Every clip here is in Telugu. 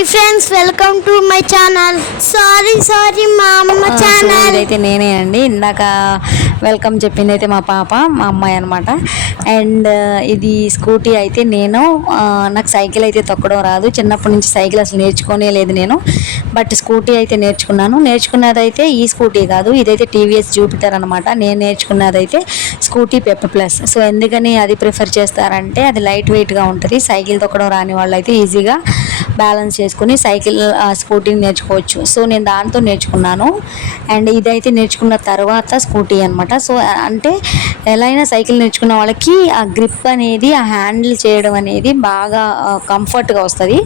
Hi friends welcome to my channel. Sorry sorry మా అమ్మ ఛానల్. ఇదైతే నేనే అండి. ఇందాక వెల్కమ్ చెప్పింది అయితే మా పాప మా అమ్మాయి అనమాట అండ్ ఇది స్కూటీ అయితే నేను నాకు సైకిల్ అయితే తొక్కడం రాదు. చిన్నప్పటి నుంచి సైకిల్ అసలు నేర్చుకోనే లేదు నేను. బట్ స్కూటీ అయితే నేర్చుకున్నాను. నేర్చుకున్నది అయితే ఈ స్కూటీ కాదు. ఇదైతే టీవీఎస్ జూపిటర్ అనమాట నేను నేర్చుకున్నది అయితే స్కూటీ పెప్ప ప్లస్. సో ఎందుకని అది ప్రిఫర్ చేస్తారంటే అది లైట్ వెయిట్గా ఉంటుంది. సైకిల్ తొక్కడం రాని వాళ్ళు అయితే ఈజీగా బ్యాలెన్స్ చేసుకుని సైకిల్ స్కూటీని నేర్చుకోవచ్చు. సో నేను దాంతో నేర్చుకున్నాను. అండ్ ఇదైతే నేర్చుకున్న తర్వాత స్కూటీ అనమాట సో అంటే ఎలా అయినా సైకిల్ నేర్చుకున్న వాళ్ళకి ఆ గ్రిప్ అనేది ఆ హ్యాండిల్ చేయడం అనేది బాగా కంఫర్ట్గా వస్తుంది.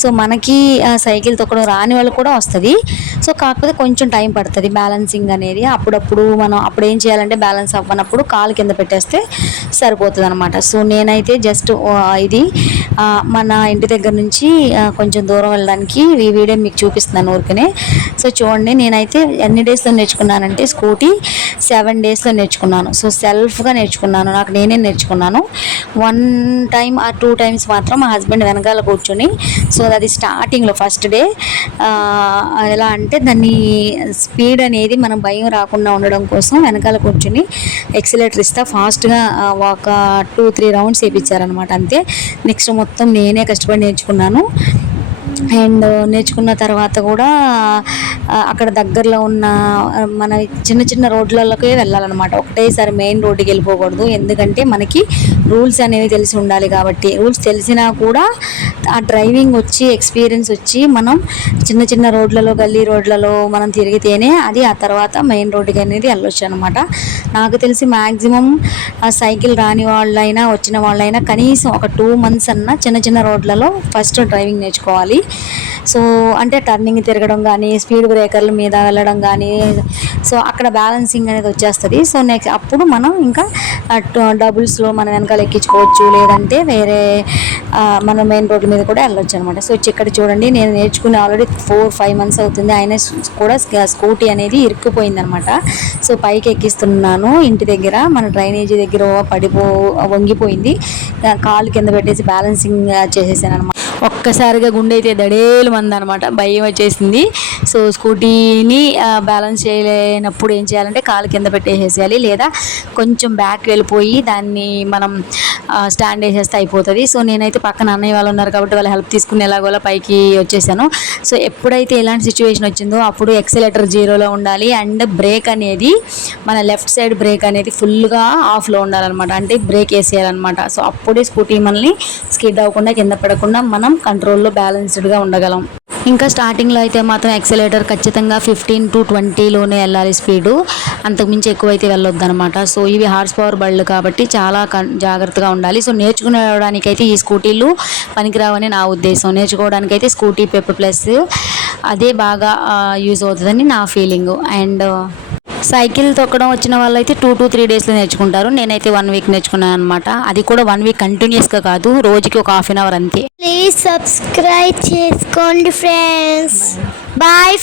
సో మనకి సైకిల్ తొక్కడం రాని వాళ్ళు కూడా వస్తుంది. సో కాకపోతే కొంచెం టైం పడుతుంది బ్యాలెన్సింగ్ అనేది. అప్పుడప్పుడు మనం అప్పుడు ఏం చేయాలంటే బ్యాలెన్స్ అవ్వనప్పుడు కాలు కింద పెట్టేస్తే సరిపోతుంది అనమాట సో నేనైతే జస్ట్ ఇది మన ఇంటి దగ్గర నుంచి కొంచెం దూరం వెళ్ళడానికి ఈ వీడియో మీకు చూపిస్తున్నాను ఊరికనే. సో చూడండి నేనైతే ఎన్ని డేస్లో నేర్చుకున్నానంటే స్కూటీ సెవెన్ డేస్లో నేర్చుకున్నాను. సో సెల్ఫ్గా నేర్చుకున్నాను నాకు నేనే నేర్చుకున్నాను. వన్ టైం ఆ టూ టైమ్స్ మాత్రం మా హస్బెండ్ వెనకాల కూర్చొని సో అది స్టార్టింగ్లో ఫస్ట్ డే. ఎలా అంటే దాన్ని స్పీడ్ అనేది మనం భయం రాకుండా ఉండడం కోసం వెనకాల కూర్చొని ఎక్సిలేటర్ ఇస్తా ఫాస్ట్గా ఒక టూ త్రీ రౌండ్స్ వేయించారనమాట అంతే. నెక్స్ట్ మొత్తం నేనే కష్టపడి నేర్చుకున్నాను. అండ్ నేర్చుకున్న తర్వాత కూడా అక్కడ దగ్గరలో ఉన్న మన చిన్న చిన్న రోడ్లలోకే వెళ్ళాలన్నమాట. ఒకటేసారి మెయిన్ రోడ్డుకి వెళ్ళిపోకూడదు. ఎందుకంటే మనకి రూల్స్ అనేవి తెలిసి ఉండాలి కాబట్టి. రూల్స్ తెలిసినా కూడా ఆ డ్రైవింగ్ వచ్చి ఎక్స్పీరియన్స్ వచ్చి మనం చిన్న చిన్న రోడ్లలో గల్లీ రోడ్లలో మనం తిరిగితేనే అది ఆ తర్వాత మెయిన్ రోడ్డుకి అనేది వెళ్ళొచ్చు అనమాట నాకు తెలిసి మ్యాక్సిమం సైకిల్ రాని వాళ్ళైనా వచ్చిన వాళ్ళైనా కనీసం ఒక టూ మంత్స్ అన్న చిన్న చిన్న రోడ్లలో ఫస్ట్ డ్రైవింగ్ నేర్చుకోవాలి. సో అంటే టర్నింగ్ తిరగడం కానీ స్పీడ్ బ్రేకర్ల మీద వెళ్ళడం కానీ సో అక్కడ బ్యాలెన్సింగ్ అనేది వచ్చేస్తుంది. సో నెక్స్ట్ అప్పుడు మనం ఇంకా డబుల్స్లో మనం వెనకాల ఎక్కించుకోవచ్చు. లేదంటే వేరే మన మెయిన్ రోడ్ల మీద కూడా వెళ్ళొచ్చు అనమాట సో ఇక్కడ చూడండి నేను నేర్చుకుని ఆల్రెడీ ఫోర్ ఫైవ్ మంత్స్ అవుతుంది. ఆయన కూడా స్కూటీ అనేది ఇరుక్కుపోయింది అనమాట సో పైకి ఎక్కిస్తున్నాను. ఇంటి దగ్గర మన డ్రైనేజీ దగ్గర పడిపో వంగిపోయింది. కాలు కింద పెట్టేసి బ్యాలెన్సింగ్ చేసేసాను అనమాట ఒక్కసారిగా గుండె అయితే దడేలు మంది అనమాట భయం వచ్చేసింది. సో స్కూటీని బ్యాలెన్స్ చేయలేనప్పుడు ఏం చేయాలంటే కాలు కింద పెట్టేసేయాలి. లేదా కొంచెం బ్యాక్ వెళ్ళిపోయి దాన్ని మనం స్టాండ్ వేసేస్తే అయిపోతుంది. సో నేనైతే పక్కన అన్నయ్య వాళ్ళు ఉన్నారు కాబట్టి వాళ్ళ హెల్ప్ తీసుకుని ఎలాగోలా పైకి వచ్చేసాను. సో ఎప్పుడైతే ఎలాంటి సిచ్యువేషన్ వచ్చిందో అప్పుడు ఎక్సలేటర్ జీరోలో ఉండాలి. అండ్ బ్రేక్ అనేది మన లెఫ్ట్ సైడ్ బ్రేక్ అనేది ఫుల్గా ఆఫ్లో ఉండాలన్నమాట. అంటే బ్రేక్ వేసేయాలన్నమాట. సో అప్పుడే స్కూటీ మనల్ని స్కిడ్ అవ్వకుండా కింద పడకుండా మనం కంట్రోల్లో బ్యాలెన్స్డ్గా ఉండగలం. ఇంకా స్టార్టింగ్లో అయితే మాత్రం ఎక్సలేటర్ ఖచ్చితంగా ఫిఫ్టీన్ టు ట్వంటీలోనే వెళ్ళాలి స్పీడు అంతకుమించి ఎక్కువ అయితే వెళ్ళొద్దు అనమాట సో ఇవి హార్స్ పవర్ బళ్ళు కాబట్టి చాలా కన్- జాగ్రత్తగా ఉండాలి. సో నేర్చుకునేవడానికైతే ఈ స్కూటీలు పనికిరావని నా ఉద్దేశం. నేర్చుకోవడానికైతే స్కూటీ పెప్ప ప్లస్ అదే బాగా యూజ్ అవుతుందని నా ఫీలింగ్ అండ్ సైకిల్ తొక్కడం వచ్చిన వాళ్ళైతే టూ టూ త్రీ డేస్లో నేర్చుకుంటారు. నేనైతే వన్ వీక్ నేర్చుకున్నాను అనమాట అది కూడా వన్ వీక్ కంటిన్యూస్గా కాదు రోజుకి ఒక హాఫ్ అన్ అవర్ అంతే. ప్లీజ్ సబ్స్క్రైబ్ చేసుకోండి ఫ్రెండ్స్ బాయ్